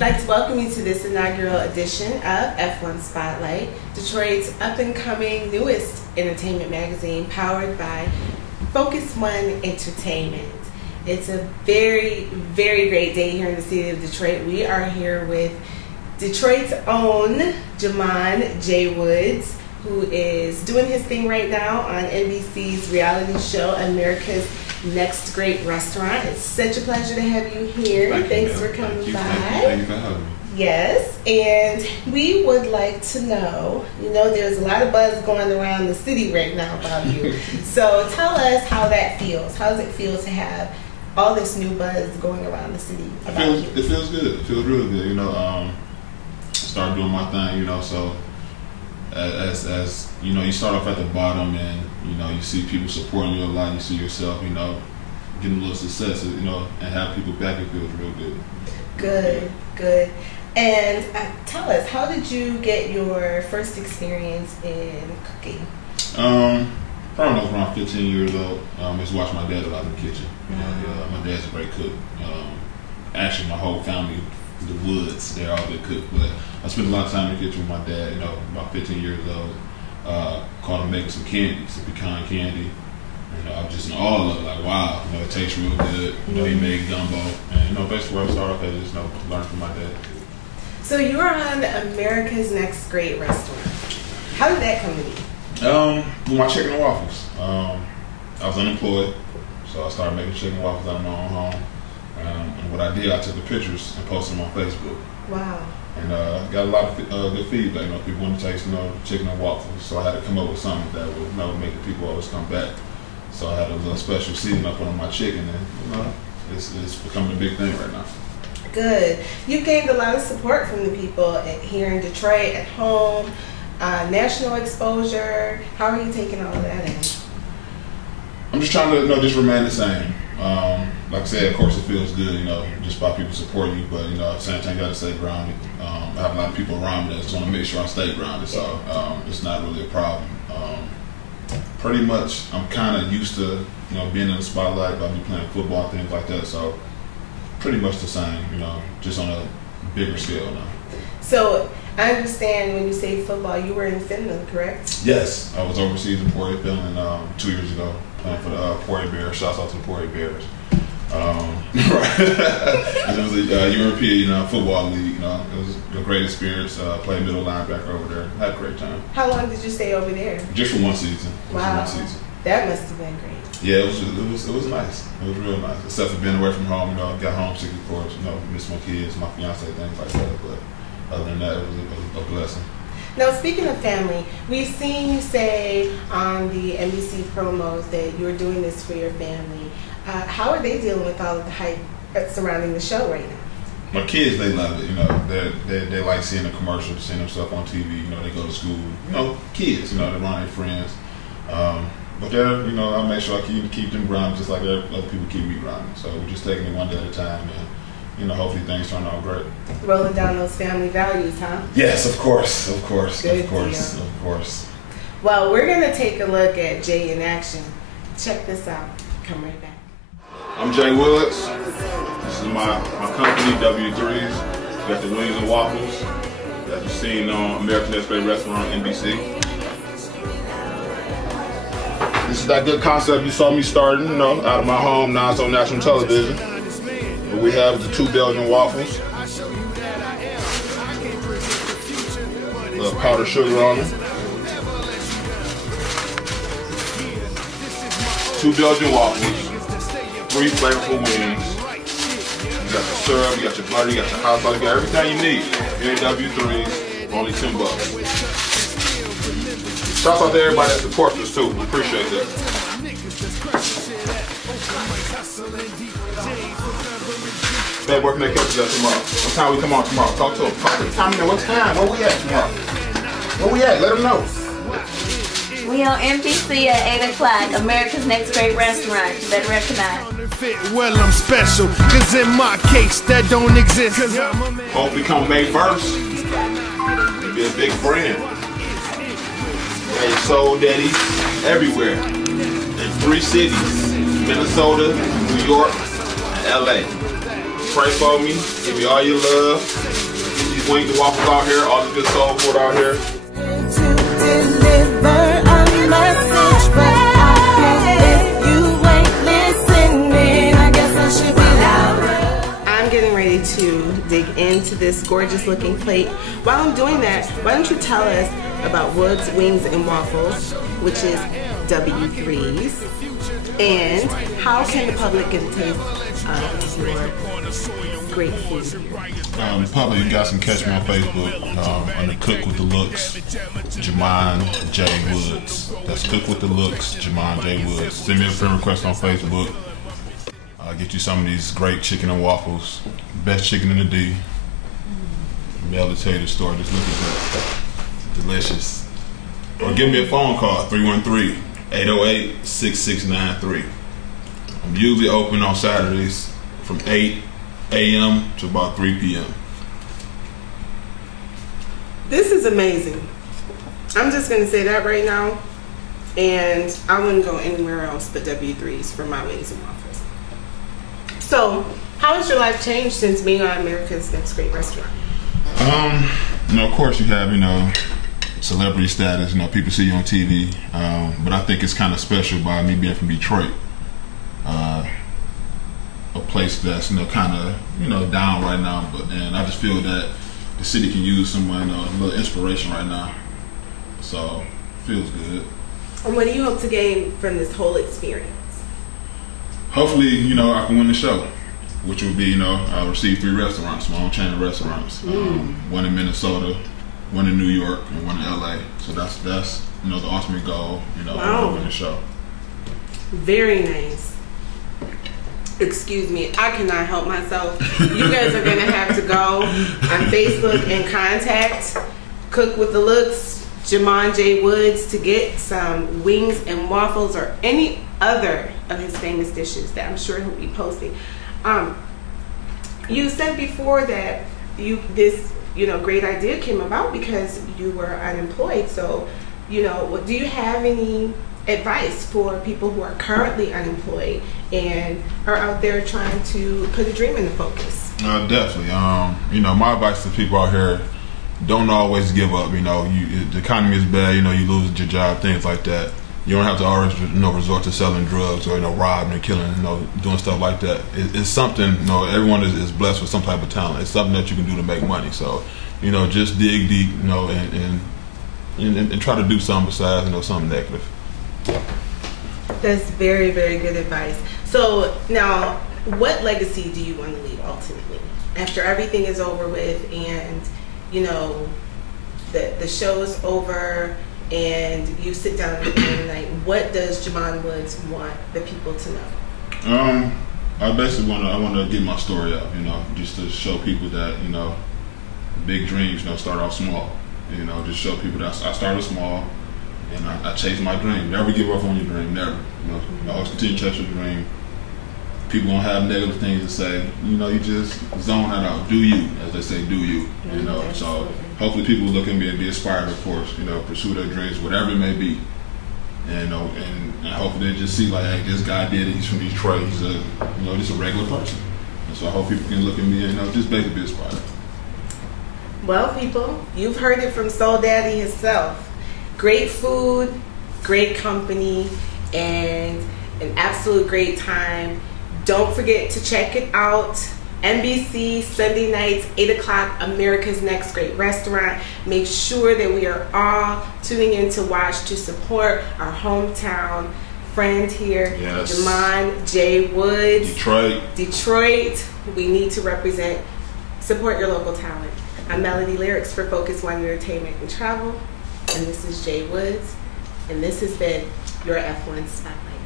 I'd like to welcome you to this inaugural edition of F1 Spotlight, Detroit's up-and-coming newest entertainment magazine powered by FocusOne Entertainment. It's a very, very great day here in the city of Detroit. We are here with Detroit's own Jamawn J. Woods, who is doing his thing right now on NBC's reality show, America's Next Great Restaurant. It's such a pleasure to have you here. Thanks for coming by. Thank you for having me. Yes, and we would like to know, there's a lot of buzz going around the city right now about you. So tell us how that feels. How does it feel to have all this new buzz going around the city about you? It feels good. It feels really good. Started doing my thing, so as you start off at the bottom and you see people supporting you a lot, you see yourself getting a little success, and have people back, it feels real good. Good. And tell us, how did you get your first experience in cooking? Probably when I was around 15 years old. I used to watch my dad a lot in the kitchen. My dad's a great cook. Actually, my whole family, the Woods, they're all good cooks. But I spent a lot of time in the kitchen with my dad. About 15 years old. Caught him making some candy, some pecan candy. I was just in awe of it, like, wow, it tastes real good. He made gumbo. And basically where I started off, I just learned from my dad. So you were on America's Next Great Restaurant. How did that come to be? With my chicken and waffles. I was unemployed, so I started making chicken and waffles out of my own home. And what I did, I took the pictures and posted them on Facebook. Wow. And got a lot of good feedback. People wanted to taste chicken and waffles, so I had to come up with something that would make the people always come back. So I had a little special seasoning I put on my chicken, and it's becoming a big thing right now. Good. You've gained a lot of support from the people here in Detroit, at home, national exposure. How are you taking all of that in? I'm just trying to just remain the same. Like I said, of course it feels good, just by people supporting you, but at the same time you got to stay grounded. I have a lot of people around me that just want to make sure I stay grounded, so it's not really a problem. Pretty much, I'm kind of used to being in the spotlight by me playing football and things like that, so pretty much the same, just on a bigger scale now. So I understand when you say football, you were in Finland, correct? Yes, I was overseas in Pori, Finland 2 years ago, playing for the Pori Bears. Shouts out to the Pori Bears. Right. It was a European football league. It was a great experience. Played middle linebacker over there. Had a great time. How long did you stay over there? Just for one season. Wow. That must have been great. Yeah, it was nice. It was real nice. Except for being away from home, got homesick, of course. Miss my kids, my fiance, things like that. But other than that, it was a blessing. Now, speaking of family, we've seen you say on the NBC promos that you're doing this for your family. How are they dealing with all of the hype surrounding the show right now? My kids, they love it. They like seeing the commercials, seeing themselves on TV. They go to school. Kids. They're around their friends. But I make sure I keep them grounded just like other people keep me grounded. So we're just taking it one day at a time, and hopefully things turn out great. Rolling down those family values, huh? Yes, of course. Good deal. Well, we're gonna take a look at Jay in action. Check this out. Come right back. I'm Jay Woods. This is my company, W3s. Got the wings and waffles that you've seen on America's Next Great Restaurant on NBC. This is that good concept you saw me starting, out of my home. Now it's on national television. But we have the 2 Belgian waffles. A little powdered sugar on them. 2 Belgian waffles. 3 flavorful wings. You got your syrup, you got your butter, you got your hot sauce, you got everything you need. Here at W3s, only $10. Shout out to everybody that supports us too. We appreciate that. Babe, where can they catch us tomorrow? What time we come on tomorrow? Talk to them. Tell me what time? Where we at tomorrow? Where we at? Let them know. We on NBC at 8 o'clock, America's Next Great Restaurant. You better recognize. Well, I'm special, cause in my case that don't exist. Hopefully come May 1st. It'll be a big brand. Hey, Soul Daddies everywhere. In 3 cities, Minnesota, New York, and LA. Pray for me. Give me all your love. These wings and waffles out here. All the good soul food out here. To deliver a message, but if you ain't listening, I guess I should be louder. I'm getting ready to dig into this gorgeous looking plate. While I'm doing that, why don't you tell us about Woods Wings and Waffles, which is W3's, and how can the public get a taste of your great food here? The public, you guys can catch me on Facebook under Cook with the Looks, Jamawn J. Woods. That's Cook with the Looks, Jamawn J. Woods. Send me a friend request on Facebook. I'll get you some of these great chicken and waffles. Best chicken in the D. Mail it to the store. Just look at that. Delicious. Or give me a phone call, 313-808-6693. I'm usually open on Saturdays from 8 a.m. to about 3 p.m. This is amazing. I'm just going to say that right now, and I wouldn't go anywhere else but W3's for my wings and waffles. So, how has your life changed since being on America's Next Great Restaurant? Of course you have, celebrity status, people see you on TV, but I think it's kind of special by me being from Detroit, a place that's kind of down right now, and I just feel that the city can use someone a little inspiration right now, so it feels good. And what do you hope to gain from this whole experience? Hopefully, I can win the show, which would be, I'll receive 3 restaurants, my own chain of restaurants, one in Minnesota, one in New York, and one in LA. So that's the ultimate goal, wow. in the show. Very nice. Excuse me, I cannot help myself. You guys are gonna have to go on Facebook and contact Cook with the Looks, Jamawn J. Woods, to get some wings and waffles or any other of his famous dishes that I'm sure he'll be posting. You said before that this great idea came about because you were unemployed. So, do you have any advice for people who are currently unemployed and are out there trying to put a dream into focus? Definitely. My advice to people out here: don't always give up. The economy is bad. You lose your job, things like that. You don't have to always resort to selling drugs or robbing and killing, doing stuff like that. It's something. Everyone is blessed with some type of talent. It's something that you can do to make money. So, just dig deep, and try to do something besides something negative. That's very, very good advice. So now, what legacy do you want to leave ultimately after everything is over with and the show's over and you sit down at the end of the night? What does Jamawn Woods want the people to know? I basically want to get my story out, just to show people that big dreams start off small. Just show people that I started small and I chased my dream. Never give up on your dream, never. Always continue to chase your dream. People gonna have negative things to say. You just zone that out. Do you, as they say, do you. So hopefully people look at me and be inspired, of course. Pursue their dreams, whatever it may be. And hopefully they just see like, hey, this guy did it. He's from Detroit. He's just a regular person. And so I hope people can look at me and just basically be inspired. Well, people, you've heard it from Soul Daddy himself. Great food, great company, and an absolute great time. Don't forget to check it out. NBC, Sunday nights, 8 o'clock, America's Next Great Restaurant. Make sure that we are all tuning in to watch to support our hometown friend here, yes. Jamawn J. Woods. Detroit. We need to represent, support your local talent. I'm Melody Lyrics for FocusOne Entertainment and Travel. And this is Jay Woods. And this has been your F1 Spotlight.